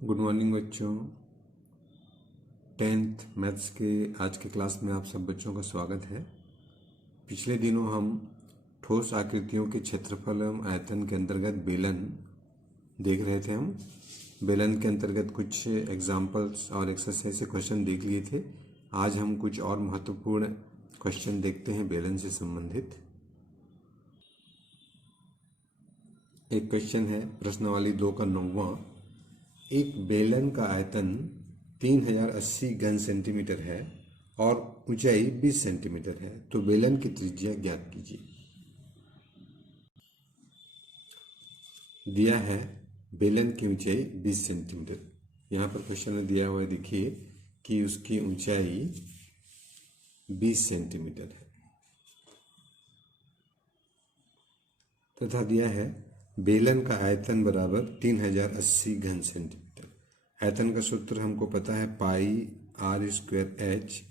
Good morning बच्चों। 10th maths के आज के क्लास में आप सब बच्चों का स्वागत है। पिछले दिनों हम ठोस आकृतियों के क्षेत्रफल एवं आयतन के अंतर्गत बेलन देख रहे थे। हम बेलन के अंतर्गत कुछ एग्जाम्पल्स और एक्सरसाइज से क्वेश्चन देख लिए थे। आज हम कुछ और महत्वपूर्ण क्वेश्चन देखते हैं बेलन से संबंधित। एक क्वेश्चन है प्रश्नावली 2 का 9वां। एक बेलन का आयतन 3080 घन सेंटीमीटर है और ऊंचाई 20 सेंटीमीटर है, तो बेलन की त्रिज्या ज्ञात कीजिए। दिया है बेलन की ऊंचाई 20 सेंटीमीटर। यहाँ पर क्वेश्चन में दिया हुआ है, देखिए कि उसकी ऊंचाई 20 सेंटीमीटर है तथा दिया है बेलन का आयतन बराबर 3080 घन सेंटीमीटर। आयतन का सूत्र हमको पता है, पाई आर स्क्वायर एच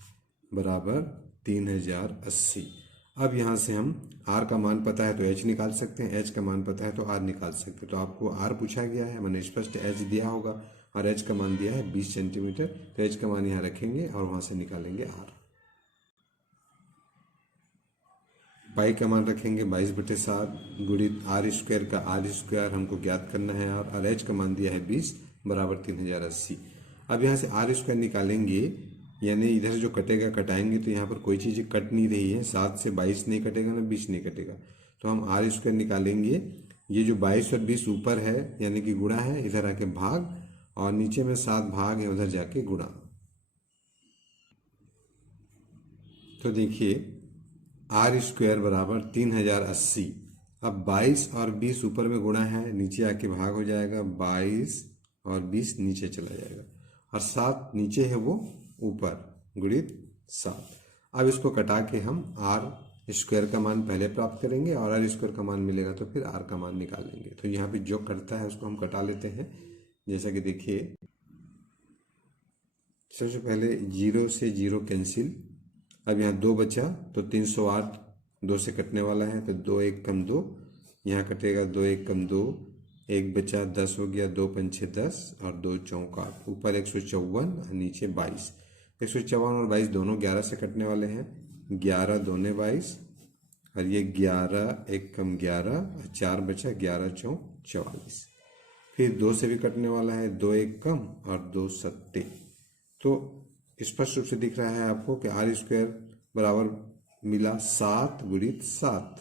बराबर 3080। अब यहाँ से हम आर का मान पता है तो एच निकाल सकते हैं, एच का मान पता है तो आर निकाल सकते हैं। तो आपको आर पूछा गया है, मैंने स्पष्ट एच दिया होगा और एच का मान दिया है 20 सेंटीमीटर, तो एच का मान यहाँ रखेंगे और वहाँ से निकालेंगे आर। पाई का मान रखेंगे 22/7 गुणित आर स्क्वायर का आर स्क्वायर हमको ज्ञात करना है और एच का मान दिया है 20 बराबर 3080। अब यहाँ से आर स्क्वायर निकालेंगे, यानी इधर जो कटेगा कटाएंगे तो यहाँ पर कोई चीज़ कट नहीं रही है। 7 से 22 नहीं कटेगा ना 20 नहीं कटेगा, तो हम आर स्क्वायर निकालेंगे। ये जो 22 और 20 ऊपर है यानी कि गुणा है, इधर आके भाग, और नीचे में 7 भाग है उधर जाके गुणा। तो देखिए आर स्क्वायर बराबर 3080। अब 22 और 20 ऊपर में गुणा है, नीचे आके भाग हो जाएगा, 22 और 20 नीचे चला जाएगा और 7 नीचे है वो ऊपर, गुणित 7। अब इसको कटा के हम आर स्क्वायर का मान पहले प्राप्त करेंगे और आर स्क्वायर का मान मिलेगा तो फिर आर का मान निकालेंगे। तो यहाँ पे जो करता है उसको हम कटा लेते हैं। जैसा कि देखिए सबसे पहले 0 से 0 कैंसिल। अब यहाँ 2 बचा तो 308 2 से कटने वाला है, तो 2 1 कम 2, यहाँ कटेगा 2 1 कम 2, 1 बचा 10 हो गया, 2 पंचे 10 और 2 चौक 8, ऊपर 154 और नीचे 22। 154 और 22 दोनों 11 से कटने वाले हैं, 11 दूने 22 और ये 11 1 कम 11 और 4 बचा, 11 चौक 44। फिर 2 से भी कटने वाला है, 2 1 कम और 2 सत्ते। तो स्पष्ट रूप से दिख रहा है आपको कि आर स्क्वायर बराबर मिला 7 गुणित 7,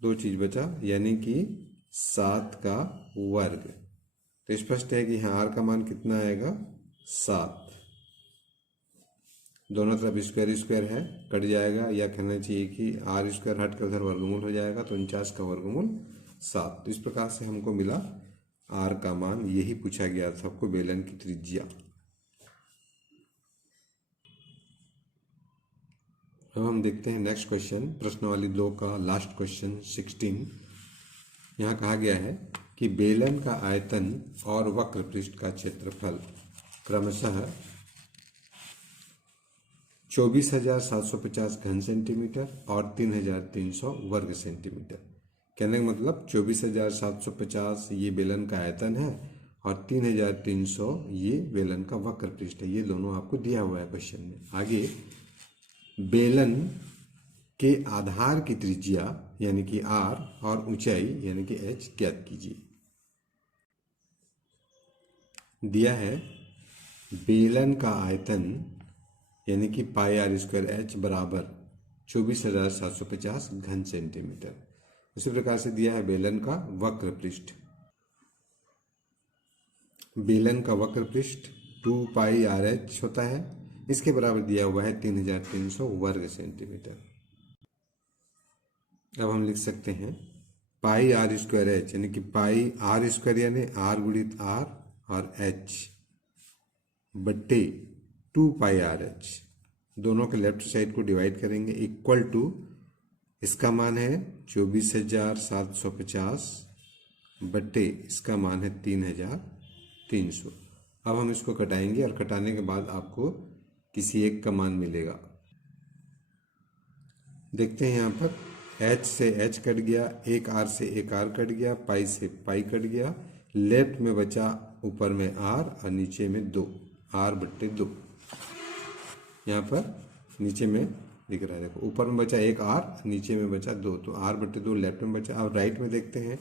दो चीज बचा यानी कि 7 का वर्ग। तो स्पष्ट है कि यहाँ आर का मान कितना आएगा, 7। दोनों तरफ स्क्वायर स्क्वायर है, कट जाएगा, या कहना चाहिए कि आर स्क्वायर हट कर उधर वर्गमूल हो जाएगा, तो 49 का वर्गमूल 7। तो इस प्रकार से हमको मिला आर का मान। यही पूछा गया था आपको, बेलन की त्रिज्या। अब हम देखते हैं नेक्स्ट क्वेश्चन, प्रश्नावली 2 का लास्ट क्वेश्चन 16। यहाँ कहा गया है कि बेलन का आयतन और वक्र पृष्ठ का क्षेत्रफल क्रमशः 24,750 घन सेंटीमीटर और 3,300 वर्ग सेंटीमीटर। कहने का मतलब 24,750 ये बेलन का आयतन है और 3,300 ये बेलन का वक्र पृष्ठ है। ये दोनों आपको दिया हुआ है क्वेश्चन में। आगे बेलन के आधार की त्रिज्या यानी कि आर और ऊंचाई यानी कि एच ज्ञात कीजिए। दिया है बेलन का आयतन यानी कि पाई आर स्क्वायर एच बराबर 24,750 घन सेंटीमीटर। उसी प्रकार से दिया है बेलन का वक्र पृष्ठ। बेलन का वक्र पृष्ठ 2 पाई आर एच होता है, इसके बराबर दिया हुआ है 3,300 वर्ग सेंटीमीटर। अब हम लिख सकते हैं पाई आर स्क्वायर एच यानी कि पाई आर स्क्वायर यानी आर गुणित आर और एच बट्टे 2 पाई आर एच। दोनों के लेफ्ट साइड को डिवाइड करेंगे, इक्वल टू इसका मान है 24,750 बट्टे इसका मान है 3,300। अब हम इसको कटाएंगे और कटाने के बाद आपको किसी एक का मान मिलेगा। देखते हैं यहाँ पर एच से एच कट गया, एक आर से एक आर कट गया, पाई से पाई कट गया, लेफ्ट में बचा ऊपर में आर और नीचे में 2, r/2। यहाँ पर नीचे में दिख रहा है, देखो ऊपर में बचा एक r, नीचे में बचा 2, तो r/2 लेफ्ट में बचा। अब राइट में देखते हैं,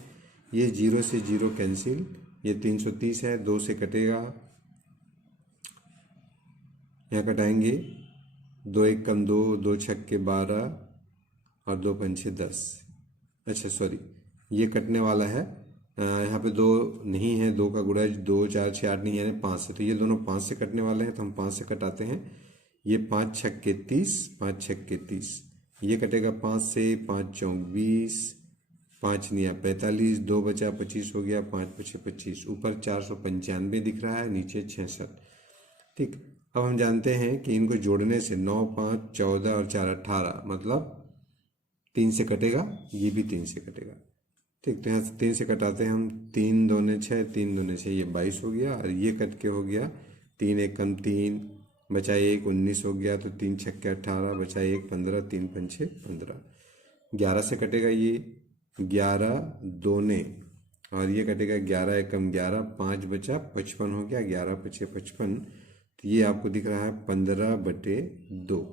ये 0 से 0 कैंसिल, ये 330 है, 2 से कटेगा, यहाँ कटाएंगे, 2 1 कम 2, 2 छक्के 12 और 2 पंछे 10। अच्छा सॉरी, ये कटने वाला है, यहाँ पे 2 नहीं है, 2 का गुणज 2 4 6 8 नहीं है, 5 से, तो ये दोनों 5 से कटने वाले हैं, तो हम 5 से कटाते हैं। ये 5 छक्के 30, 5 छक्के 30, ये कटेगा 5 से, 5 चौक 20, 5 निया 45, 2 बचा 25 हो गया, 5 पछे 25, ऊपर 495 दिख रहा है, नीचे 66। ठीक, अब हम जानते हैं कि इनको जोड़ने से 9 5 14 और 4 18, मतलब 3 से कटेगा, ये भी 3 से कटेगा। ठीक, तो यहाँ से 3 से कटाते हैं हम, 3 दूने 6, 3 दूने 6, ये 22 हो गया, और ये कट के हो गया 3 1 कम 3, बचा 1 19 हो गया, तो 3 छक्के 18, बचा 1 15, 3 पंछे 15। 11 से कटेगा ये 11 दूने, और ये कटेगा 11 1 कम 11, 5 बचा 55 हो गया, 11 पछे 55, तो ये आपको दिख रहा है 15/2।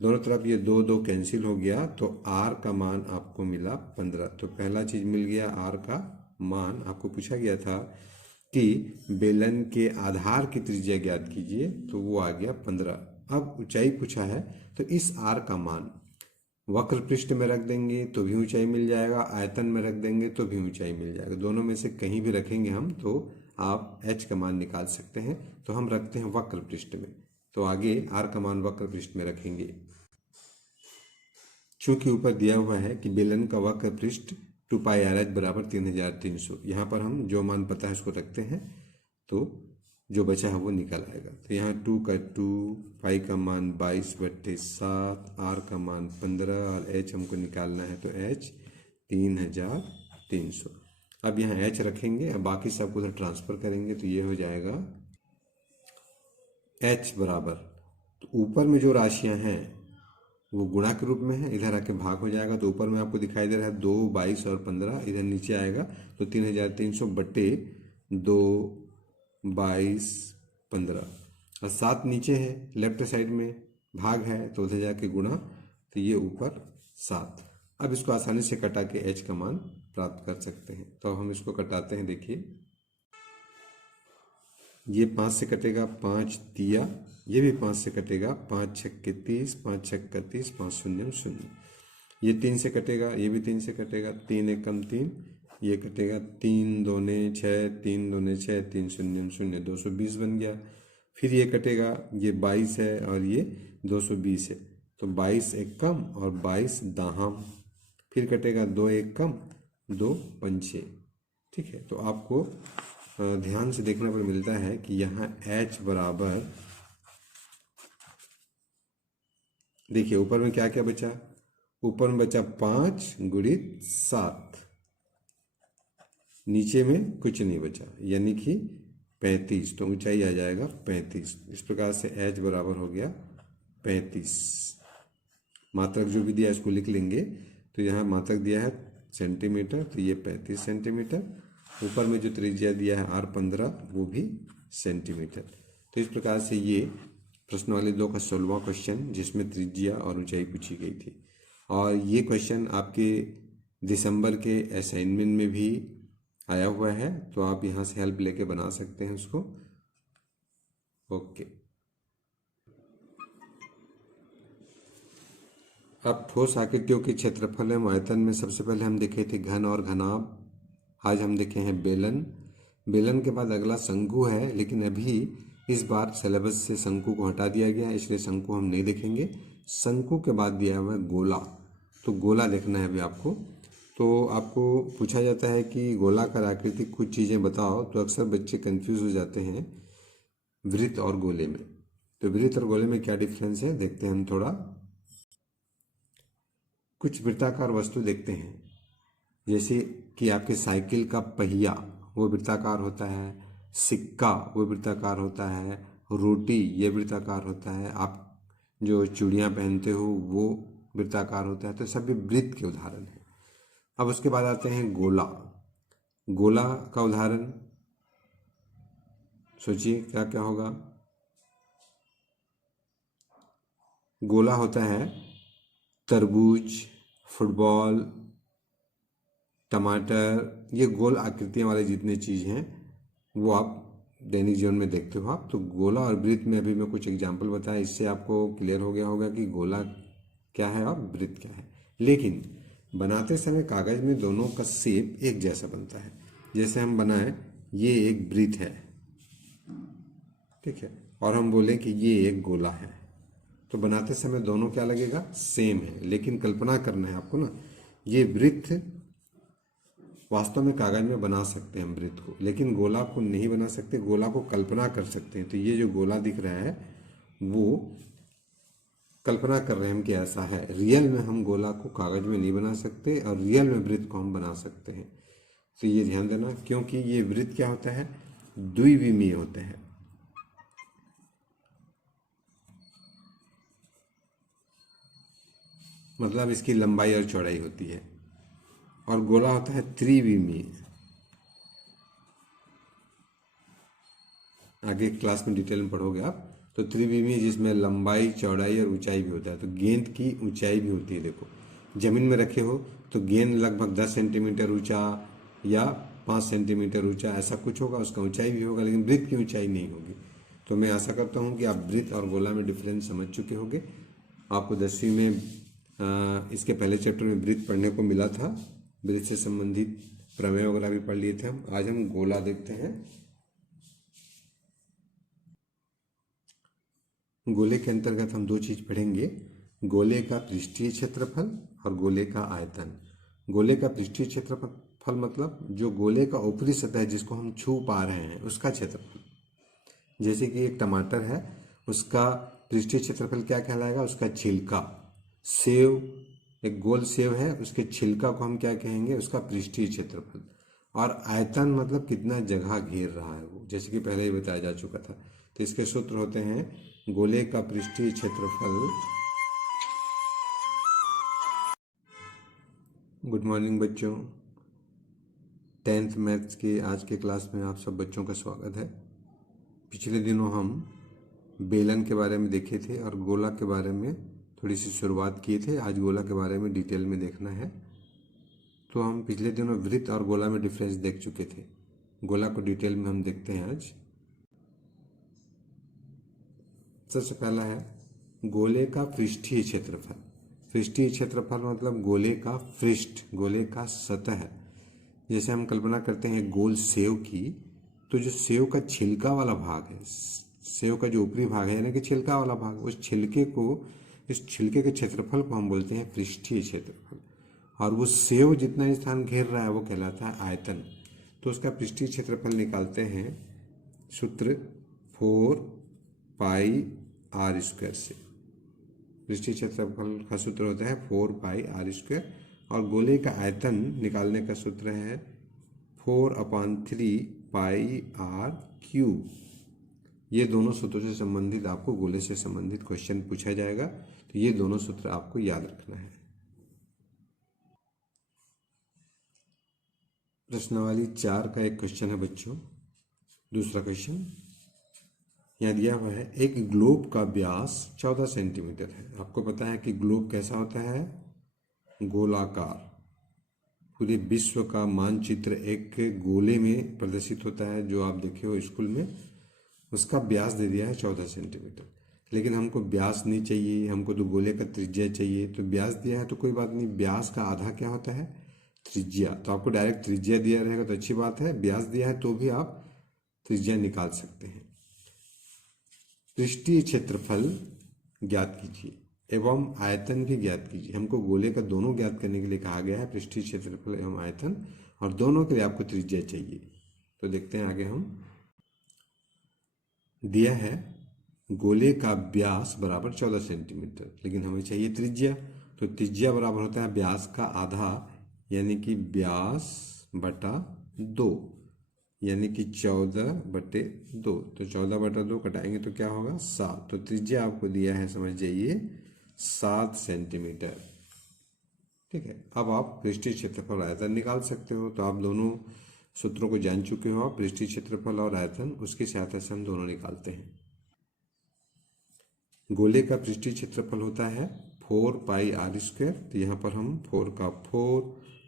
दोनों तरफ ये 2 2 कैंसिल हो गया, तो r का मान आपको मिला 15। तो पहला चीज मिल गया, r का मान। आपको पूछा गया था कि बेलन के आधार की त्रिज्या ज्ञात कीजिए, तो वो आ गया 15। अब ऊंचाई पूछा है, तो इस r का मान वक्र पृष्ठ में रख देंगे तो भी ऊंचाई मिल जाएगा, आयतन में रख देंगे तो भी ऊंचाई मिल जाएगा, दोनों में से कहीं भी रखेंगे हम तो आप h का मान निकाल सकते हैं। तो हम रखते हैं वक्र पृष्ठ में, तो आगे r का मान वक्र पृष्ठ में रखेंगे। चूंकि ऊपर दिया हुआ है कि बेलन का वक्र पृष्ठ 2πRh बराबर 3300, यहाँ पर हम जो मान पता है उसको रखते हैं, तो जो बचा है वो निकल आएगा। तो यहाँ 2 का 2, पाई का मान 22/7, r का मान 15 और h हमको निकालना है, तो h 3300। अब यहाँ h रखेंगे, अब बाकी सब उधर ट्रांसफर करेंगे, तो ये हो जाएगा h बराबर, तो ऊपर में जो राशियाँ हैं वो गुणा के रूप में है, इधर आके भाग हो जाएगा, तो ऊपर में आपको दिखाई दे रहा है 2 22 और 15, इधर नीचे आएगा, तो 3300/2 22 15, और 7 नीचे है, लेफ्ट साइड में भाग है, तो उधर जाके गुणा, तो ये ऊपर 7। अब इसको आसानी से कटा के h का मान प्राप्त कर सकते हैं। तो हम इसको कटाते हैं, देखिए ये 5 से कटेगा, 5 दिया, ये भी 5 से कटेगा, 5 छक्के 30, 5 छक्का 30, 5 शून्य 0। ये 3 से कटेगा, ये भी 3 से कटेगा, 3 1 कम 3, ये कटेगा, 3 दूने 6, 3 दूने 6, 3 शून्य 0, 220 बन गया। फिर ये कटेगा, ये 22 है और ये 220 है, तो 22 1 कम और 22 दाहम। फिर कटेगा 2 1 कम, 2 पंछे। ठीक है, तो आपको ध्यान से देखने पर मिलता है कि यहाँ h बराबर, देखिए ऊपर में क्या क्या बचा, ऊपर में बचा 5 गुणित 7, नीचे में कुछ नहीं बचा, यानी कि 35, तो ऊंचाई आ जाएगा 35। इस प्रकार से h बराबर हो गया 35। मात्रक जो भी दिया इसको लिख लेंगे, तो यहाँ मात्रक दिया है सेंटीमीटर, तो ये 35 सेंटीमीटर, ऊपर में जो त्रिज्या दिया है r15, वो भी सेंटीमीटर। तो इस प्रकार से ये प्रश्नावली 2 का 16वां क्वेश्चन, जिसमें त्रिज्या और ऊंचाई पूछी गई थी। और ये क्वेश्चन आपके दिसंबर के असाइनमेंट में भी आया हुआ है, तो आप यहाँ से हेल्प लेके बना सकते हैं उसको। ओके, अब ठोस आकृतियों के क्षेत्रफल एवं आयतन में सबसे पहले हम देखे थे घन और घनाभ, आज हम देखे हैं बेलन। बेलन के बाद अगला शंकु है, लेकिन अभी इस बार सिलेबस से शंकु को हटा दिया गया है, इसलिए शंकु हम नहीं देखेंगे। शंकु के बाद दिया हुआ है गोला, तो गोला देखना है अभी आपको। तो आपको पूछा जाता है कि गोलाकार आकृति कुछ चीज़ें बताओ, तो अक्सर बच्चे कंफ्यूज हो जाते हैं वृत्त और गोले में। तो वृत्त और गोले में क्या डिफरेंस है देखते हैं हम थोड़ा। कुछ वृत्ताकार वस्तु देखते हैं, जैसे कि आपके साइकिल का पहिया वो वृत्ताकार होता है, सिक्का वो वृत्ताकार होता है, रोटी ये वृत्ताकार होता है, आप जो चूड़ियाँ पहनते हो वो वृत्ताकार होता है। तो सभी वृत्त के उदाहरण हैं। अब उसके बाद आते हैं गोला। गोला का उदाहरण सोचिए क्या क्या होगा। गोला होता है तरबूज, फुटबॉल, टमाटर, ये गोल आकृतियाँ वाले जितने चीज़ हैं वो आप दैनिक जीवन में देखते हो आप। तो गोला और वृत्त में अभी मैं कुछ एग्जाम्पल बताया, इससे आपको क्लियर हो गया होगा कि गोला क्या है और वृत्त क्या है। लेकिन बनाते समय कागज़ में दोनों का शेप एक जैसा बनता है। जैसे हम बनाएं ये एक वृत्त है, ठीक है, और हम बोलें कि ये एक गोला है, तो बनाते समय दोनों क्या लगेगा, सेम है। लेकिन कल्पना करना है आपको ना, ये वृत्त वास्तव में कागज में बना सकते हैं हम वृत्त को, लेकिन गोला को नहीं बना सकते, गोला को कल्पना कर सकते हैं। तो ये जो गोला दिख रहा है वो कल्पना कर रहे हैं हम कि ऐसा है। रियल में हम गोला को कागज में नहीं बना सकते और रियल में वृत्त को हम बना सकते हैं। तो ये ध्यान देना, क्योंकि ये वृत्त क्या होता है, द्विविमीय होते हैं। मतलब इसकी लंबाई और चौड़ाई होती है, और गोला होता है त्रिविमीय। आगे क्लास में डिटेल में पढ़ोगे आप। तो त्रिविमीय जिसमें लंबाई, चौड़ाई और ऊंचाई भी होता है। तो गेंद की ऊंचाई भी होती है। देखो जमीन में रखे हो तो गेंद लगभग 10 सेंटीमीटर ऊंचा या 5 सेंटीमीटर ऊंचा ऐसा कुछ होगा, उसका ऊंचाई भी होगा, लेकिन वृत्त की ऊंचाई नहीं होगी। तो मैं आशा करता हूँ कि आप वृत्त और गोला में डिफरेंस समझ चुके होंगे। आपको 10वीं में इसके पहले चैप्टर में वृत्त पढ़ने को मिला था, वृत्त से संबंधित प्रमेय वगैरह भी पढ़ लिए थे हम। आज हम गोला देखते हैं। गोले के अंतर्गत हम दो चीज पढ़ेंगे, गोले का पृष्ठीय क्षेत्रफल और गोले का आयतन। गोले का पृष्ठीय क्षेत्रफल मतलब जो गोले का ऊपरी सतह है जिसको हम छू पा रहे हैं उसका क्षेत्रफल। जैसे कि एक टमाटर है, उसका पृष्ठीय क्षेत्रफल क्या कहलाएगा, उसका छिलका। सेव, एक गोल सेव है, उसके छिलका को हम क्या कहेंगे, उसका पृष्ठीय क्षेत्रफल। और आयतन मतलब कितना जगह घेर रहा है वो, जैसे कि पहले ही बताया जा चुका था। तो इसके सूत्र होते हैं, गोले का पृष्ठीय क्षेत्रफल। गुड मॉर्निंग बच्चों, 10th मैथ्स के आज के क्लास में आप सब बच्चों का स्वागत है। पिछले दिनों हम बेलन के बारे में देखे थे और गोला के बारे में थोड़ी सी शुरुआत किए थे। आज गोला के बारे में डिटेल में देखना है। तो हम पिछले दिनों वृत्त और गोला में डिफरेंस देख चुके थे, गोला को डिटेल में हम देखते हैं आज। सबसे पहला है गोले का पृष्ठीय क्षेत्रफल। पृष्ठीय क्षेत्रफल मतलब गोले का पृष्ठ, गोले का सतह। जैसे हम कल्पना करते हैं गोल सेव की, तो जो सेव का छिलका वाला भाग है, सेव का जो ऊपरी भाग है यानी कि छिलका वाला भाग, उस छिलके को, इस छिलके के क्षेत्रफल को हम बोलते हैं पृष्ठीय क्षेत्रफल। और वो सेव जितना स्थान घेर रहा है वो कहलाता है आयतन। तो उसका पृष्ठीय क्षेत्रफल निकालते हैं सूत्र 4 पाई आर स्क्वायर से। पृष्ठीय क्षेत्रफल का सूत्र होता है 4 पाई आर स्क्वायर, और गोले का आयतन निकालने का सूत्र है 4/3 पाई आर क्यूब। ये दोनों सूत्रों से संबंधित आपको गोले से संबंधित क्वेश्चन पूछा जाएगा, तो ये दोनों सूत्र आपको याद रखना है। प्रश्नावली 4 का एक क्वेश्चन है बच्चों। दूसरा क्वेश्चन यहाँ दिया हुआ है, एक ग्लोब का व्यास 14 सेंटीमीटर है। आपको पता है कि ग्लोब कैसा होता है, गोलाकार। पूरे विश्व का मानचित्र एक गोले में प्रदर्शित होता है, जो आप देखे हो स्कूल में। उसका व्यास दे दिया है 14 सेंटीमीटर, लेकिन हमको व्यास नहीं चाहिए, हमको तो गोले का त्रिज्या चाहिए। तो व्यास दिया है तो कोई बात नहीं, व्यास का आधा क्या होता है, त्रिज्या। तो आपको डायरेक्ट त्रिज्या दिया रहेगा तो अच्छी बात है, व्यास दिया है तो भी आप त्रिज्या निकाल सकते हैं। पृष्ठीय क्षेत्रफल ज्ञात कीजिए एवं आयतन भी ज्ञात कीजिए। हमको गोले का दोनों ज्ञात करने के लिए कहा गया है, पृष्ठीय क्षेत्रफल एवं आयतन, और दोनों के लिए आपको त्रिज्या चाहिए। तो देखते हैं आगे। हम दिया है गोले का व्यास बराबर 14 सेंटीमीटर, लेकिन हमें चाहिए त्रिज्या। तो त्रिज्या बराबर होता है व्यास का आधा, यानी कि व्यास बटा 2, यानी कि 14/2। तो 14/2 कटाएंगे तो क्या होगा, 7। तो त्रिज्या आपको दिया है, समझ जाइए, 7 सेंटीमीटर। ठीक है, अब आप पृष्ठीय क्षेत्रफल आयतन निकाल सकते हो। तो आप दोनों सूत्रों को जान चुके हो आप, पृष्ठीय क्षेत्रफल और आयतन, उसकी सहायता से हम दोनों निकालते हैं। गोले का पृष्ठीय क्षेत्रफल होता है 4πr²। तो यहाँ पर हम 4 का 4,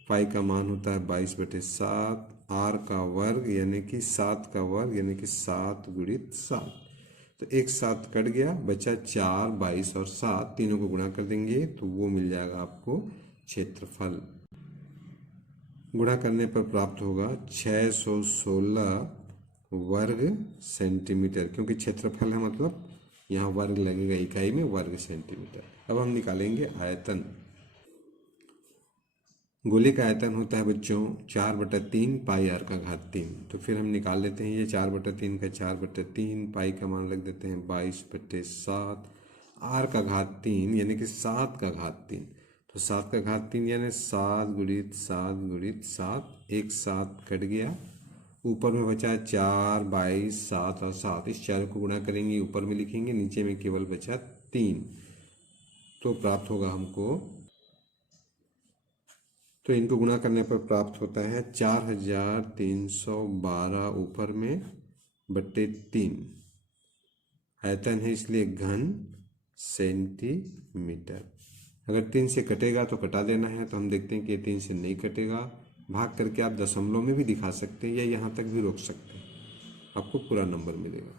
पाई का मान होता है 22/7, r का वर्ग यानी कि 7 का वर्ग यानी कि 7 × 7। तो एक 7 कट गया, बचा 4, 22 और 7, तीनों को गुणा कर देंगे तो वो मिल जाएगा आपको क्षेत्रफल। गुणा करने पर प्राप्त होगा 616 वर्ग सेंटीमीटर, क्योंकि क्षेत्रफल है मतलब यहाँ वर्ग लगेगा, इकाई में वर्ग सेंटीमीटर। अब हम निकालेंगे आयतन। गोले का आयतन होता है बच्चों 4/3 πr²। तो फिर हम निकाल लेते हैं ये 4/3 का 4/3, पाई का मान रख देते हैं 22/7, r³ यानी कि 7/3। तो 7/3 यानी 7 × 7 × 7, एक 7 कट गया, ऊपर में बचा 4, 22, 7 और 7। इस 4 को गुणा करेंगे, ऊपर में लिखेंगे, नीचे में केवल बचा 3। तो प्राप्त होगा हमको, तो इनको गुणा करने पर प्राप्त होता है 4312 ऊपर में बट्टे 3। आयतन है इसलिए घन सेंटीमीटर। अगर 3 से कटेगा तो कटा देना है, तो हम देखते हैं कि 3 से नहीं कटेगा। भाग करके आप दशमलव में भी दिखा सकते हैं या यहाँ तक भी रोक सकते हैं, आपको पूरा नंबर मिलेगा।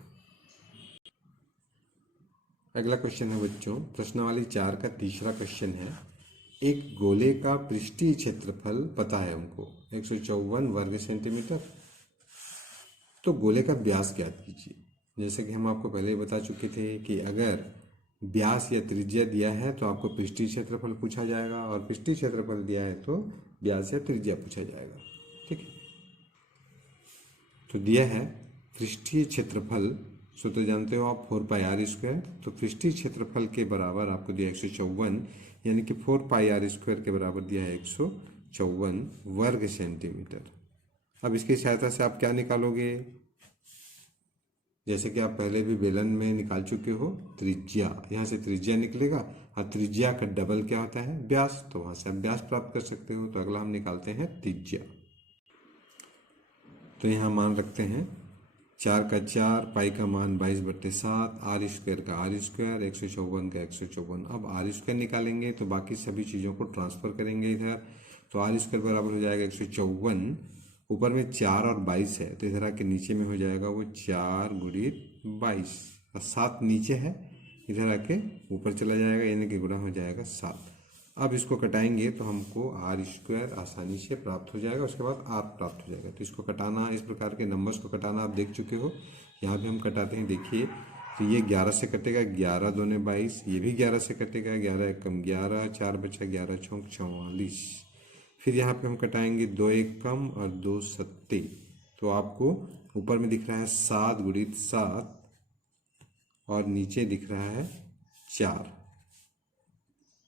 अगला क्वेश्चन है बच्चों प्रश्नावली 4 का तीसरा क्वेश्चन है। एक गोले का पृष्ठीय क्षेत्रफल पता है हमको 154 वर्ग सेंटीमीटर। तो गोले का व्यास ज्ञात कीजिए। जैसे कि हम आपको पहले ही बता चुके थे कि अगर व्यास या त्रिज्या दिया है तो आपको पृष्ठीय क्षेत्रफल पूछा जाएगा, और पृष्ठीय क्षेत्रफल दिया है तो व्यास या त्रिज्या पूछा जाएगा। ठीक है, तो दिया है पृष्ठीय क्षेत्रफल, सूत्र जानते हो आप 4πr²। तो पृष्ठीय क्षेत्रफल के बराबर आपको दिया 154, यानी कि 4πr² के बराबर दिया है 154 वर्ग सेंटीमीटर। अब इसकी सहायता से आप क्या निकालोगे, जैसे कि आप पहले भी बेलन में निकाल चुके हो, त्रिज्या। यहाँ से त्रिज्या निकलेगा, और त्रिज्या का डबल क्या होता है, व्यास। तो वहाँ से आप व्यास प्राप्त कर सकते हो। तो अगला हम निकालते हैं त्रिज्या। तो यहाँ मान रखते हैं 4 का 4, पाई का मान 22/7, r² का r², 154 का 154। अब r² निकालेंगे तो बाकी सभी चीज़ों को ट्रांसफर करेंगे इधर। तो r² बराबर हो जाएगा 154, ऊपर में 4 और 22 है, तो इधर आके नीचे में हो जाएगा वो 4 × 22, और 7 नीचे है, इधर आके ऊपर चला जाएगा, यानी कि गुणा हो जाएगा 7। अब इसको कटाएंगे तो हमको r² आसानी से प्राप्त हो जाएगा, उसके बाद r प्राप्त हो जाएगा। तो इसको कटाना, इस प्रकार के नंबर्स को कटाना आप देख चुके हो। यहाँ भी हम कटाते हैं, देखिए। तो ये 11 से कटेगा, 11 दूने 22, ये भी 11 से कटेगा, 11 एकम 11, 4 बचा, 11 चौक 44। फिर यहाँ पे हम कटाएंगे 2 एक कम और 2 सत्ते। तो आपको ऊपर में दिख रहा है 7 × 7 और नीचे दिख रहा है 4,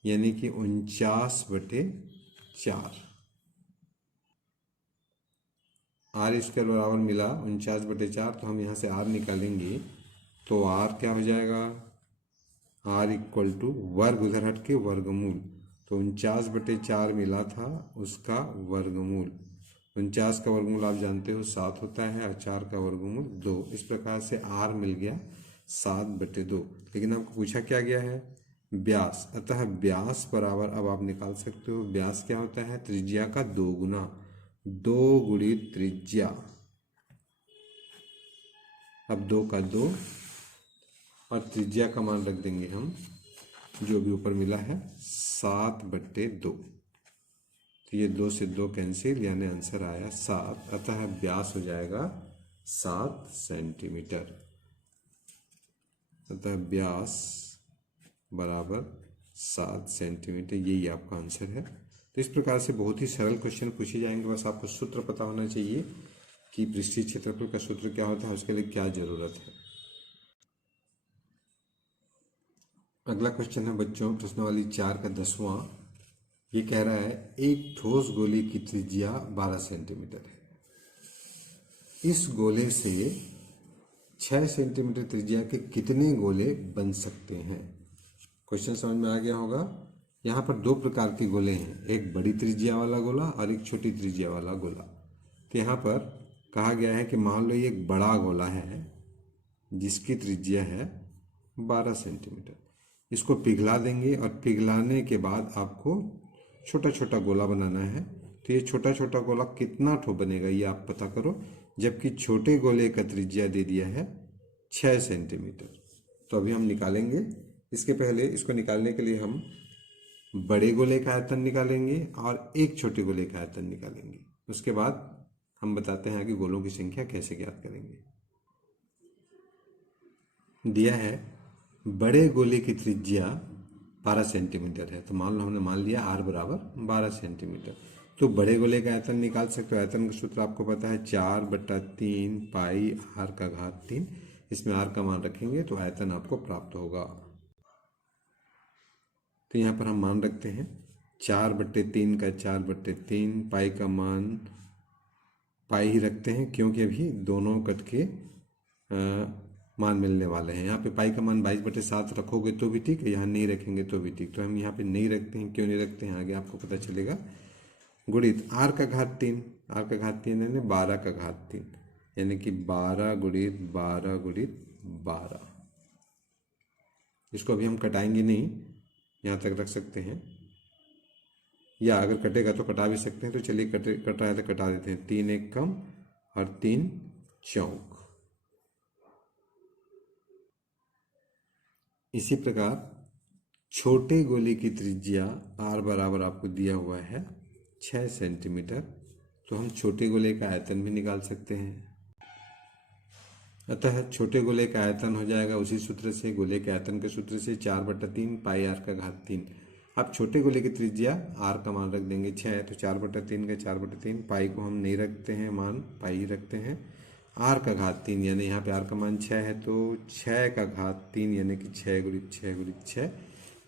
यानी कि 49/4। r² बराबर मिला 49/4। तो हम यहाँ से r निकालेंगे तो r क्या हो जाएगा, r = वर्ग, उधर हट के वर्गमूल। तो 49/4 मिला था, उसका वर्गमूल। 49 का वर्गमूल आप जानते हो 7 होता है, और 4 का वर्गमूल 2। इस प्रकार से r मिल गया 7/2। लेकिन आपको पूछा क्या गया है, व्यास। अतः व्यास बराबर, अब आप निकाल सकते हो, व्यास क्या होता है, त्रिज्या का 2 गुना, 2 × त्रिज्या। अब 2 का 2 और त्रिज्या का मान रख देंगे हम, जो भी ऊपर मिला है 7/2। तो ये 2 से 2 कैंसिल, यानी आंसर आया 7। अतः व्यास हो जाएगा 7 सेंटीमीटर। अतः व्यास बराबर 7 सेंटीमीटर, यही आपका आंसर है। तो इस प्रकार से बहुत ही सरल क्वेश्चन पूछे जाएंगे। बस आपको सूत्र पता होना चाहिए कि पृष्ठीय क्षेत्रफल का सूत्र क्या होता है, उसके लिए क्या जरूरत है। अगला क्वेश्चन है बच्चों प्रश्नावली 4 का 10वां। ये कह रहा है एक ठोस गोले की त्रिज्या 12 सेंटीमीटर है। इस गोले से 6 सेंटीमीटर त्रिज्या के कितने गोले बन सकते हैं। क्वेश्चन समझ में आ गया होगा। यहाँ पर 2 प्रकार के गोले हैं, एक बड़ी त्रिज्या वाला गोला और एक छोटी त्रिज्या वाला गोला। तो यहाँ पर कहा गया है कि मान लो ये एक बड़ा गोला है जिसकी त्रिज्या है 12 सेंटीमीटर। इसको पिघला देंगे और पिघलाने के बाद आपको छोटा छोटा गोला बनाना है। तो ये छोटा छोटा गोला कितना ठो बनेगा ये आप पता करो, जबकि छोटे गोले का त्रिज्या दे दिया है 6 सेंटीमीटर। तो अभी हम निकालेंगे। इसके पहले इसको निकालने के लिए हम बड़े गोले का आयतन निकालेंगे और एक छोटे गोले का आयतन निकालेंगे। उसके बाद हम बताते हैं कि गोलों की संख्या कैसे ज्ञात करेंगे। दिया है बड़े गोले की त्रिज्या 12 सेंटीमीटर है, तो मान लो हमने मान लिया r बराबर 12 सेंटीमीटर। तो बड़े गोले का आयतन निकाल सकते हो। आयतन का सूत्र आपको पता है 4/3 पाई r⁻3। इसमें r का मान रखेंगे तो आयतन आपको प्राप्त होगा। तो यहाँ पर हम मान रखते हैं 4/3 का 4/3, पाई का मान पाई ही रखते हैं क्योंकि अभी दोनों कट के मान मिलने वाले हैं। यहाँ पे पाई का मान 22/7 रखोगे तो भी ठीक है, यहाँ नहीं रखेंगे तो भी ठीक। तो हम यहाँ पे नहीं रखते हैं। क्यों नहीं रखते हैं आगे आपको पता चलेगा। गुणित r⁻3, r⁻3 यानी 12⁻3, यानी कि 12 गुणित 12 गुणित 12। इसको अभी हम कटाएंगे नहीं, यहाँ तक रख सकते हैं, या अगर कटेगा तो कटा भी सकते हैं। तो चलिए कट रहा है तो कटा देते हैं। 3 एक कम और 3 चौक। इसी प्रकार छोटे गोले की त्रिज्या r बराबर आपको दिया हुआ है 6 सेंटीमीटर। तो हम छोटे गोले का आयतन भी निकाल सकते हैं। अतः छोटे गोले का आयतन हो जाएगा उसी सूत्र से, गोले के आयतन के सूत्र से 4/3 पाई r⁻3। अब छोटे गोले की त्रिज्या r का मान रख देंगे 6, तो 4/3 का 4/3, पाई को हम नहीं रखते हैं मान, पाई ही रखते हैं। r⁻3 यानी यहाँ पे r का मान 6 है, तो 6⁻3 यानी कि 6 गुणित 6 गुणित 6।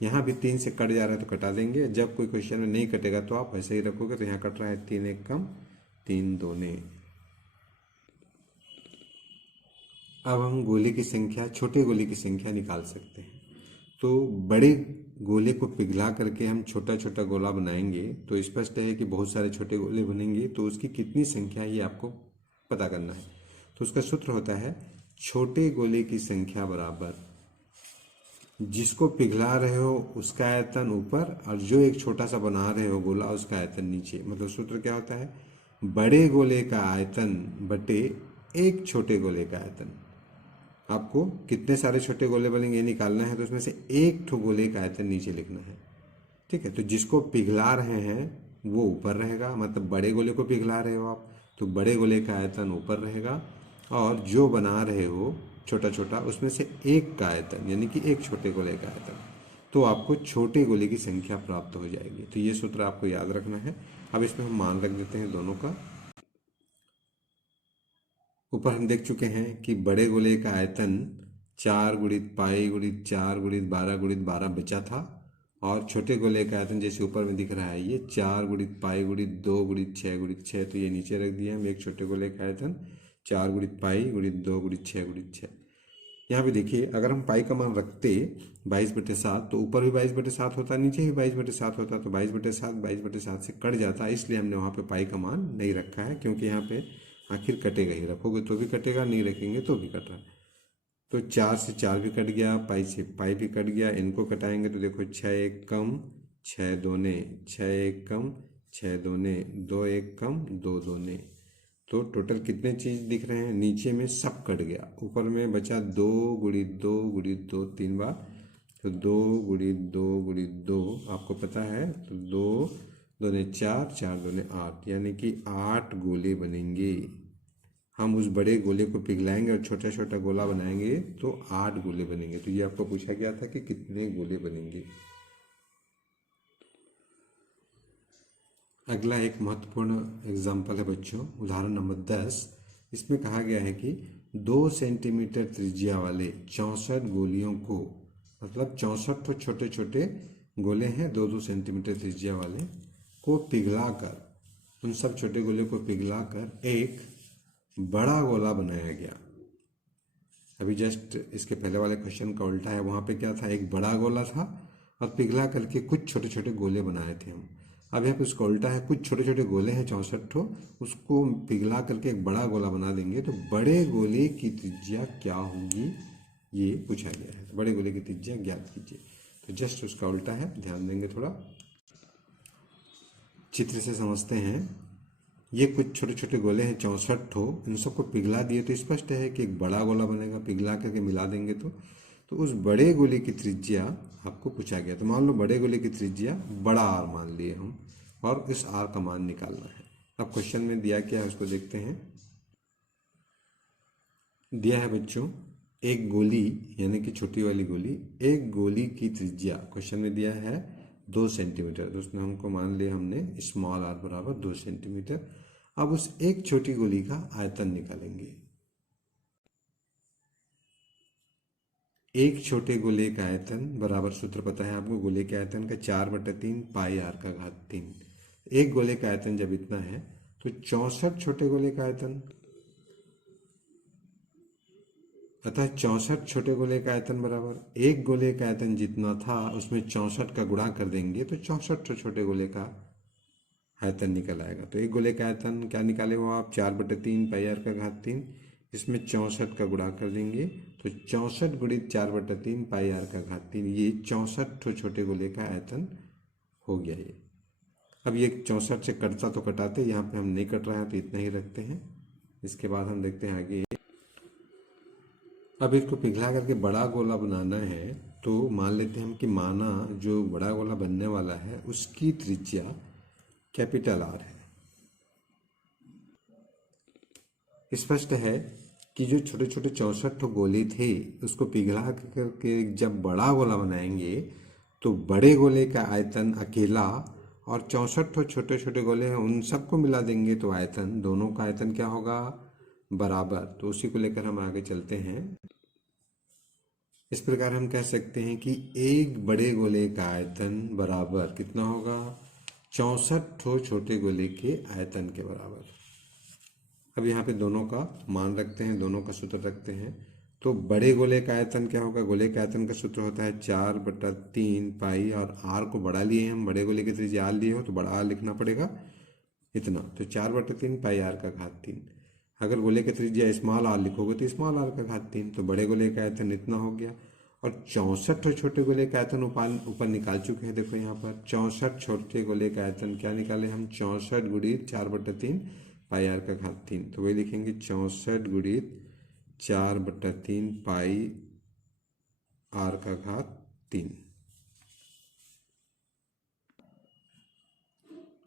यहाँ भी 3 से कट जा रहा है तो कटा देंगे। जब कोई क्वेश्चन में नहीं कटेगा तो आप ऐसे ही रखोगे। तो यहाँ कट रहा है 3 एक कम 3 दूने। अब हम गोले की संख्या, छोटे गोले की संख्या निकाल सकते हैं। तो बड़े गोले को पिघला करके हम छोटा छोटा गोला बनाएंगे तो स्पष्ट है कि बहुत सारे छोटे गोले बनेंगे। तो उसकी कितनी संख्या ये आपको पता करना है। तो उसका सूत्र होता है छोटे गोले की संख्या बराबर जिसको पिघला रहे हो उसका आयतन ऊपर और जो एक छोटा सा बना रहे हो गोला उसका आयतन नीचे। मतलब सूत्र क्या होता है, बड़े गोले का आयतन बटे एक छोटे गोले का आयतन। आपको कितने सारे छोटे गोले बनेंगे ये निकालना है, तो उसमें से एक ठो गोले का आयतन नीचे लिखना है। ठीक है, तो जिसको पिघला रहे हैं वो ऊपर रहेगा, मतलब बड़े गोले को पिघला रहे हो आप तो बड़े गोले का आयतन ऊपर रहेगा, और जो बना रहे हो छोटा छोटा उसमें से एक का आयतन यानी कि एक छोटे गोले का आयतन, तो आपको छोटे गोले की संख्या प्राप्त हो जाएगी। तो ये सूत्र आपको याद रखना है। अब इसमें हम मान रख देते हैं दोनों का। ऊपर हम देख चुके हैं कि बड़े गोले का आयतन 4 गुणित पाई गुणित 4 गुणित 12 बचा था, और छोटे गोले का आयतन जैसे ऊपर में दिख रहा है ये 4 गुणित पाई गुणित 2 गुणित 6 गुणित 6, तो ये नीचे रख दिया हम एक छोटे गोले का आयतन 4 गुणित पाई गुणित 2 गुणित 6 गुणित 6। यहाँ पे देखिए अगर हम पाई का मान रखते 22/7 तो ऊपर भी 22/7 होता, नीचे भी 22/7 होता, तो 22/7 से कट जाता। इसलिए हमने वहाँ पे पाई का मान नहीं रखा है, क्योंकि यहाँ पे आखिर कटेगा ही, रखोगे तो भी कटेगा, नहीं रखेंगे तो भी कट रहा है। तो 4 से 4 भी कट गया, पाई से पाई भी कट गया। इनको कटाएंगे तो देखो 6 एक कम 6 दूने, 6 एक कम 6 दूने, 2 एक कम 2 दूने। तो टोटल कितने चीज दिख रहे हैं, नीचे में सब कट गया, ऊपर में बचा 2 गुणित 2 गुणित 2 3 बार, तो 2 गुणित 2 गुणित 2 आपको पता है, तो 2 दूने 4 4 दूने 8, यानी कि 8 गोले बनेंगे। हम उस बड़े गोले को पिघलाएंगे और छोटा छोटा गोला बनाएंगे तो 8 गोले बनेंगे। तो ये आपको पूछा गया था कि कितने गोले बनेंगे। अगला एक महत्वपूर्ण एग्जाम्पल है बच्चों, उदाहरण नंबर 10। इसमें कहा गया है कि 2 सेंटीमीटर त्रिज्या वाले 64 गोलियों को, मतलब 64 तो छोटे छोटे गोले हैं 2-2 सेंटीमीटर त्रिज्या वाले को पिघलाकर, उन सब छोटे गोले को पिघलाकर एक बड़ा गोला बनाया गया। अभी जस्ट इसके पहले वाले क्वेश्चन का उल्टा है, वहाँ पे क्या था, एक बड़ा गोला था और पिघला करके कुछ छोटे छोटे गोले बनाए थे हम। अब यहाँ पे उसका उल्टा है, कुछ छोटे छोटे गोले हैं 64 ठो, उसको पिघला करके एक बड़ा गोला बना देंगे तो बड़े गोले की त्रिज्या क्या होगी ये पूछा गया है। तो बड़े गोले की त्रिज्या ज्ञात कीजिए। तो जस्ट उसका उल्टा है, ध्यान देंगे थोड़ा, चित्र से समझते हैं। ये कुछ छोटे छोटे गोले हैं 64 ठो, इन सबको पिघला दिए तो स्पष्ट है कि एक बड़ा गोला बनेगा, पिघला करके मिला देंगे तो उस बड़े गोले की त्रिज्या आपको पूछा गया। तो मान लो बड़े गोले की त्रिज्या बड़ा आर मान लिए हम और इस आर का मान निकालना है। अब क्वेश्चन में दिया क्या है उसको देखते हैं। दिया है बच्चों एक गोली यानी कि छोटी वाली गोली, एक गोली की त्रिज्या क्वेश्चन में दिया है 2 सेंटीमीटर, तो उसने हमको मान लिया हमने स्मॉल आर बराबर 2 सेंटीमीटर। अब उस एक छोटी गोली का आयतन निकालेंगे। एक छोटे गोले का आयतन बराबर, सूत्र पता है आपको गोले के आयतन का, 4/3 पाई आर का घात 3। एक गोले का आयतन जब इतना है तो 64 छोटे गोले का आयतन, अतः 64 छोटे गोले का आयतन बराबर एक गोले का आयतन जितना था उसमें 64 का गुणा कर देंगे तो 64 छोटे गोले का आयतन निकल आएगा। तो एक गोले का आयतन क्या निकाले हो आप, 4/3 पाई आर का घात 3, इसमें 64 का गुणा कर देंगे तो 64 गुणित 4/3 पाई आर का घात 3, ये 64 छोटे गोले का आयतन हो गया ये। अब ये 64 से कटता तो कटाते, यहाँ पे हम नहीं कट रहा है तो इतना ही रखते हैं। इसके बाद हम देखते हैं आगे। अब इसको पिघला करके बड़ा गोला बनाना है तो मान लेते हैं हम कि माना जो बड़ा गोला बनने वाला है उसकी त्रिज्या कैपिटल आर है। स्पष्ट है कि जो छोटे छोटे 64 गोले थे उसको पिघला करके जब बड़ा गोला बनाएंगे तो बड़े गोले का आयतन अकेला और 64 छोटे छोटे गोले हैं उन सबको मिला देंगे तो आयतन, दोनों का आयतन क्या होगा, बराबर। तो उसी को लेकर हम आगे चलते हैं। इस प्रकार हम कह सकते हैं कि एक बड़े गोले का आयतन बराबर कितना होगा, 64 छोटे गोले के आयतन के बराबर। अब यहाँ पे दोनों का मान रखते हैं, दोनों का सूत्र रखते हैं। तो बड़े गोले का आयतन क्या होगा, गोले के आयतन का सूत्र होता है 4/3 पाई, और आर को बड़ा लिए हम, बड़े गोले की त्रिज्या आर लिए हो तो बड़ा आर लिखना पड़ेगा इतना, तो 4/3 पाई आर का घात 3। अगर गोले की त्रिज्या स्मॉल आर लिखोगे तो स्मॉल आर का घात 3, तो बड़े गोले का आयतन इतना हो गया। और 64 छोटे गोले का आयतन ऊपर निकाल चुके हैं। देखो यहाँ पर 64 छोटे गोले का आयतन क्या निकाले हम, 64 गुणित 4/3 पाई आर का घात 3, तो वही लिखेंगे 64 गुणित 4/3 पाई आर का घात 3।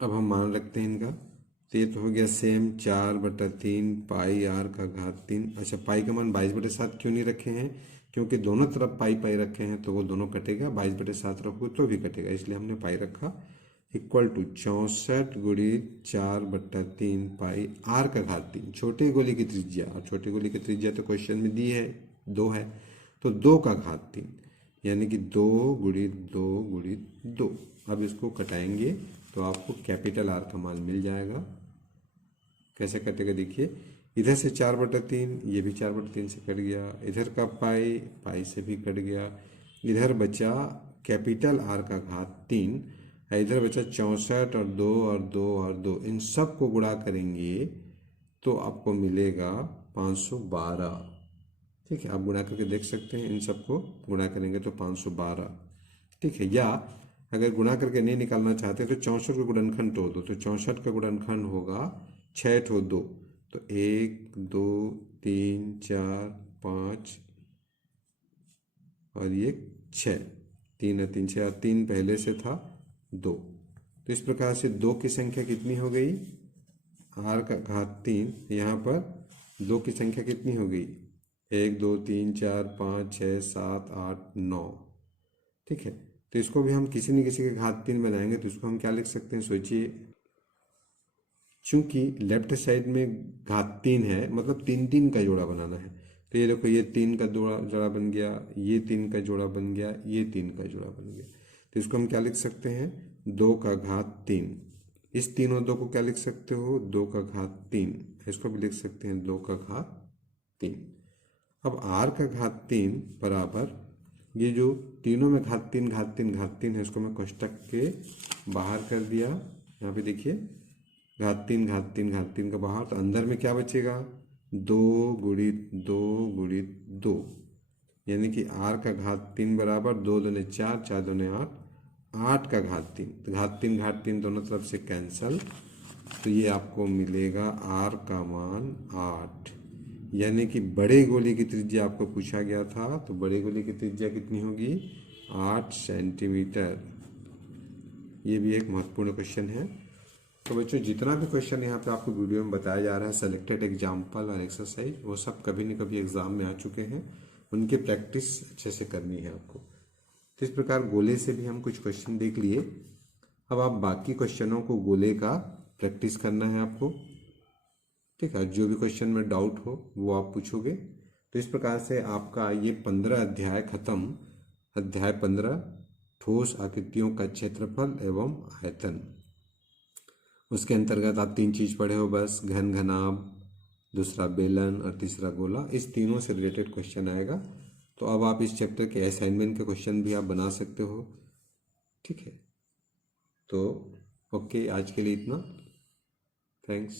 अब हम मान रखते हैं इनका, तो ये तो हो गया सेम 4/3 पाई आर का घात 3। अच्छा, पाई का मान 22/7 क्यों नहीं रखे हैं, क्योंकि दोनों तरफ पाई पाई रखे हैं तो वो दोनों कटेगा, 22/7 रखो तो भी कटेगा, इसलिए हमने पाई रखा, इक्वल टू 64 गुणित 4/3 पाई आर का घात 3, छोटे गोले की त्रिज्या, और छोटे गोले की त्रिज्या तो क्वेश्चन में दी है 2 है, तो 2 का घात 3 यानी कि 2 गुणित 2 गुणित 2। अब इसको कटाएंगे तो आपको कैपिटल आर का मान मिल जाएगा। कैसे कटेगा देखिए, इधर से 4/3, ये भी 4/3 से कट गया, इधर का पाई पाई से भी कट गया, इधर बचा कैपिटल आर का घात 3, इधर बचा 64 और 2 और 2 और 2, इन सब को गुणा करेंगे तो आपको मिलेगा 512। ठीक है, आप गुणा करके देख सकते हैं, इन सबको गुणा करेंगे तो 512। ठीक है, या अगर गुणा करके नहीं निकालना चाहते तो 64 का गुणनखंड तोड़ दो, तो 64 का गुणनखंड होगा 6 ठो 2, तो 1 2 3 4 5 और ये 6, 3 और 3 6, और 3 पहले से था 2। तो इस प्रकार से 2 की संख्या कितनी हो गई, आर का घात 3, यहाँ पर 2 की संख्या कितनी हो गई, 1 2 3 4 5 6 7 8 9। ठीक है, तो इसको भी हम किसी न किसी के घात 3 बनाएंगे तो इसको हम क्या लिख सकते हैं, सोचिए। चूंकि लेफ्ट साइड में घात 3 है, मतलब 3 3 का जोड़ा बनाना है, तो ये देखो ये 3 का जोड़ा बन गया, ये 3 का जोड़ा बन गया, ये 3 का जोड़ा बन गया, तो इसको हम क्या लिख सकते हैं, 2 का घात 3। इस 3 और 2 को क्या लिख सकते हो, 2 का घात 3, इसको भी लिख सकते हैं 2 का घात 3। अब r का घात 3 बराबर ये जो तीनों में घात तीन है, इसको मैं कोष्टक के बाहर कर दिया। यहाँ पे देखिए घात तीन का बाहर, तो अंदर में क्या बचेगा, 2 यानी कि r का घात 3 बराबर 2 दूने 4, 4 दूने 8, 8 का घात 3, तो घात तीन दोनों तरफ से कैंसल, तो ये आपको मिलेगा r का मान 8। यानी कि बड़े गोले की त्रिज्या आपको पूछा गया था, तो बड़े गोले की त्रिज्या कितनी होगी, 8 सेंटीमीटर। ये भी एक महत्वपूर्ण क्वेश्चन है। तो बच्चों जितना भी क्वेश्चन यहाँ पे आपको वीडियो में बताया जा रहा है, सेलेक्टेड एग्जाम्पल और एक्सरसाइज, वो सब कभी न कभी एग्जाम में आ चुके हैं, उनकी प्रैक्टिस अच्छे से करनी है आपको। तो इस प्रकार गोले से भी हम कुछ क्वेश्चन देख लिए। अब आप बाकी क्वेश्चनों को गोले का प्रैक्टिस करना है आपको, ठीक है। जो भी क्वेश्चन में डाउट हो वो आप पूछोगे। तो इस प्रकार से आपका ये 15 अध्याय खत्म। अध्याय 15 ठोस आकृतियों का क्षेत्रफल एवं आयतन। उसके अंतर्गत आप 3 चीज पढ़े हो बस, घन घनाभ, दूसरा बेलन और तीसरा गोला। इस तीनों से रिलेटेड क्वेश्चन आएगा। तो अब आप इस चैप्टर के असाइनमेंट के क्वेश्चन भी आप बना सकते हो, ठीक है। तो ओके, आज के लिए इतना। थैंक्स।